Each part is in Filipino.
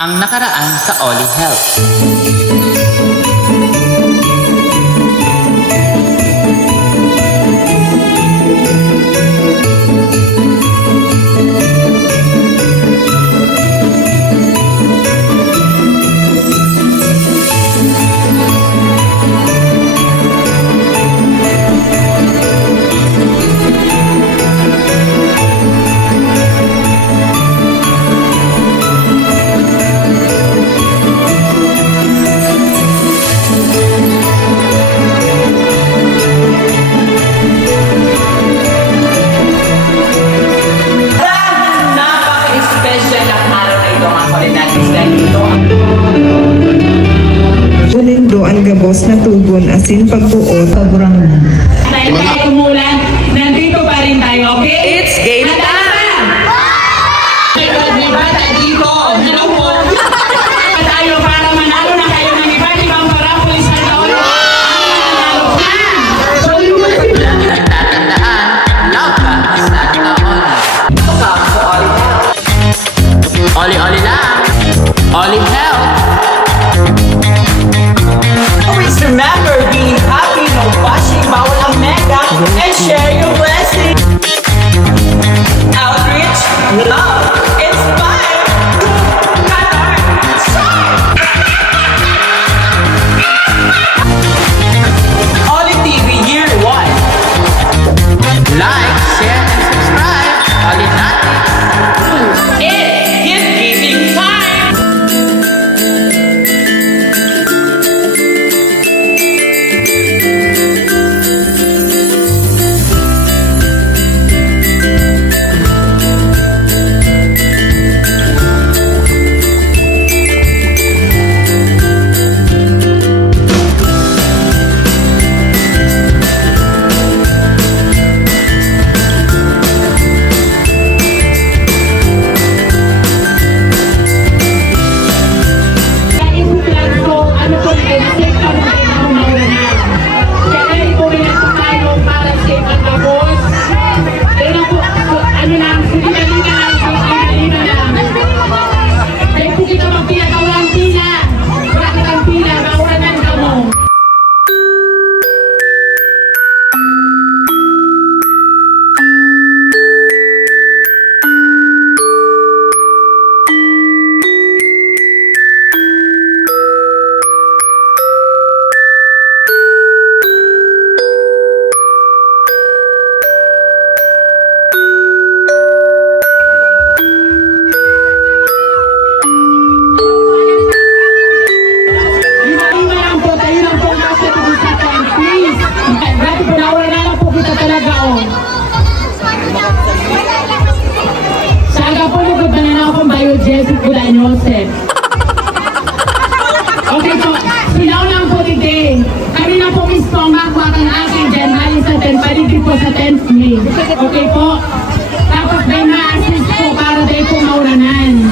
Ang nakaraan sa Oli Health. Unindo ang gabos na tugon asin pagbuot. Sobrang na. Dahil kahit umulan, nandito pa rin tayo, okay? It's game time! May bata dito. Hello po. Tayo para manalo na kayo ng iba't ibang parapolis na taon. Oli Oli lang! Oli Health! Always remember being happy, no bashing, bawal ang mega, and share your blessing. Outreach, love, inspire, color, shine. Oli TV Year 1. Like, share, and subscribe! Oli natin! It's gift giving time. Okay po, silaw lang po today. Kami na po mistomach at ang aking dyan, halis sa 10, paligid po sa 10th May. Okay po? Tapos may ma-assist po para tayo po mauranan.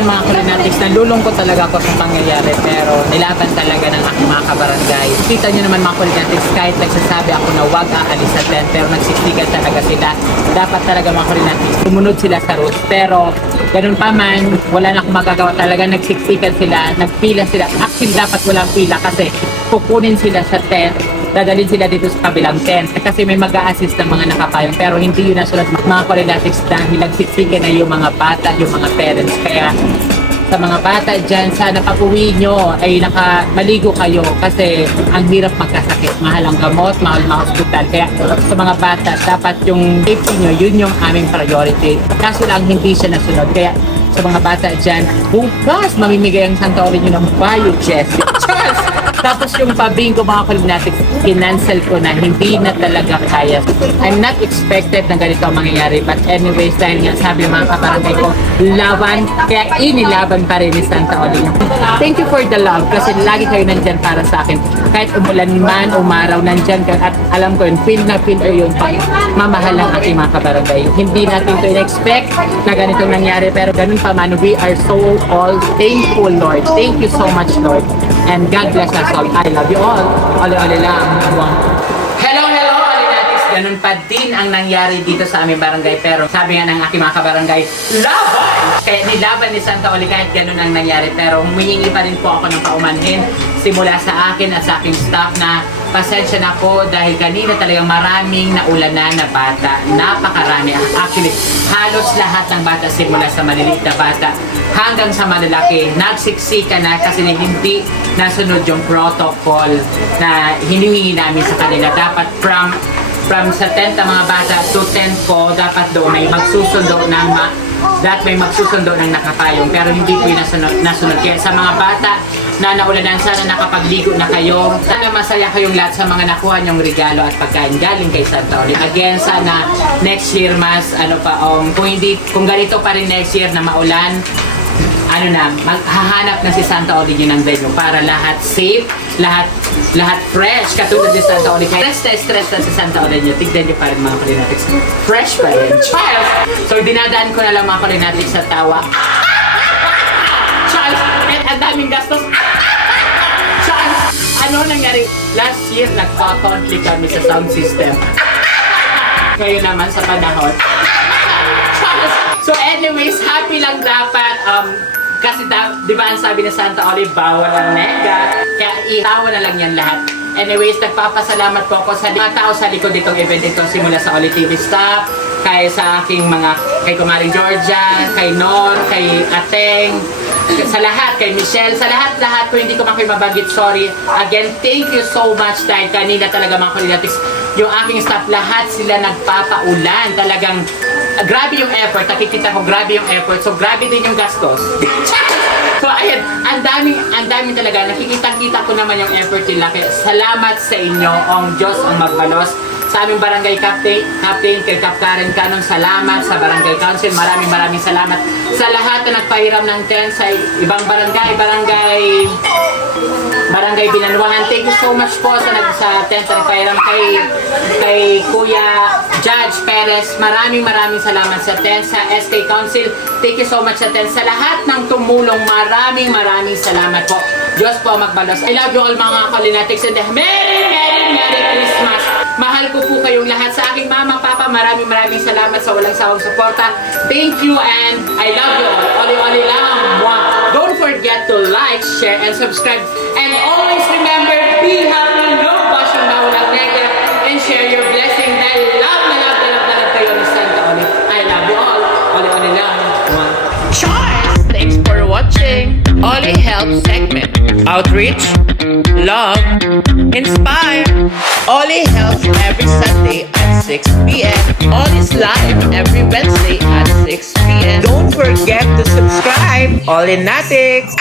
Ayun mga Kulinatics, nalulungkot talaga ako sa pangyayari pero nilaban talaga ng aking mga kabarangay. Kita nyo naman mga Kulinatics, kahit nagsasabi ako na wag aalis sa tent pero nagsiksikan talaga sila. Dapat talaga mga Kulinatics, sumunod sila sa rules. Pero ganun pa man, wala na akong magagawa talaga, nagsiksikan sila, nagpila sila. Actually dapat walang pila kasi kukunin sila sa tent, dadalhin sila dito sa kabilang tent kasi may mag-a-assist ng mga nakapayong pero hindi yun nasunod mga Kulinatics dahil nagsiksikan na yung mga bata, yung mga parents. Kaya sa mga bata dyan, sana pag-uwi nyo ay maligo kayo kasi ang hirap magkasakit. Mahal ang gamot, mahal mga hospital. Kaya sa mga bata, dapat yung safety nyo, yun yung aming priority. Kaso lang hindi siya nasunod. Kaya sa mga bata dyan, bukas mamimigay ang Santa Orino ng Bayo Chess. Charles! Tapos yung pabingo mga Kulinatics, kinancel ko na hindi na talaga kaya. I'm not expected na ganito ang mangyayari. But anyways, dahil nga sabi ng mga kabarangay ko, laban, kaya inilaban pa rin ni Santa Orino. Thank you for the love kasi lagi kayo nandyan para sa akin. Kahit umulan man, umaraw, nandyan ka. At alam ko yun, feel na yun. Mamahal ang aking mga kabarangay. Hindi natin to in-expect na ganito nangyari. Pero ganun pa man, we are so all thankful, Lord. Thank you so much, Lord. And God bless us all. I love you all. Ole-ole lang. Hello, Kulinatics. Ganun pa din ang nangyari dito sa aming barangay. Pero sabi nga ng aking mga kabarangay, laban! Kaya nilaban ni Santa Oli kahit ganun ang nangyari. Pero humihingi pa rin po ako ng paumanhin simula sa akin at sa aking staff na pasensya na po dahil kanina talagang maraming naulanan na bata. Napakarami. Actually, halos lahat ng bata simula sa maliliit na bata hanggang sa malalaki. Nagsiksika na kasi hindi nasunod yung protocol na hinihingi namin sa kanila. Dapat from sa tent ng mga bata to tent ko, dapat doon may magsusundo ng nakapayong. Pero hindi po yung nasunod. Kaya sa mga bata na naulanan, sana nakapagligo na kayo. Sana masaya kayong lahat sa mga nakuha nyong regalo at pagkain galing kay Santa Oli. Again, sana next year mas kung ganito pa rin next year na maulan, maghahanap na si Santa Oli ng venue para lahat safe, lahat fresh, katulad ni Santa Oli. Kaya stress na si Santa Oli nyo. Tignan nyo pa rin mga Kulinatics. Fresh pa rin. Charles! So, dinadaan ko na lang mga Kulinatics sa tawa. Charles! Ang daming gastos. Charles! Ano nangyari? Last year, nagpa-conflict kami sa sound system. Ngayon naman sa panahon. Charles! So anyways, happy lang dapat. Kasi di ba ang sabi ni Santa Oli, bawal ang nega. Kaya itawa na lang yan lahat. Anyways, nagpapasalamat po ako sa mga tao sa likod ditong event ito simula sa Oli TV staff, sa aking kay Kumaring Georgia, kay Nor, kay Ateng, sa lahat, kay Michelle, sa lahat ko, hindi ko man kayo mabagit, sorry. Again, thank you so much dahil kanina talaga mga Kulinatics, yung aking staff, lahat sila nagpapaulan. Talagang grabe yung effort, nakikita ko grabe yung effort, so grabe din yung gastos. So ayan, ang daming talaga, nakikita ko naman yung effort nila. Kaya salamat sa inyo, ang Diyos ang magbalos. Sa aming barangay captain, kay Cap Karen Canon, salamat. Sa barangay council, maraming salamat. Sa lahat na nagpahiram ng tent, sa ibang barangay Binanwangan, thank you so much po sa tent na nagpahiram kay Kuya Judge Perez. Maraming salamat sa tent. Sa SK Council, thank you so much sa tent. Sa lahat ng tumulong, maraming salamat po. Diyos po magbalos. I love you all mga Kulinatics, and Merry Christmas! Mahal ko po kayong lahat. Sa aking mama, papa, maraming salamat sa walang sawang suporta. Thank you and I love you all. Oli-oli lang. Mwah. Don't forget to like, share, and subscribe. And always remember, be happy, no bashing, bawal ang nega, and share your blessing. Dahil love na love kayo ni Santa Oli. I love you all. Oli-oli lang. Mwah. Charles! Thanks for watching Oli Help segment. Outreach, love, inspire. Oli helps every Sunday at 6 p.m. Oli's live every Wednesday at 6 p.m. Don't forget to subscribe. Olinatics!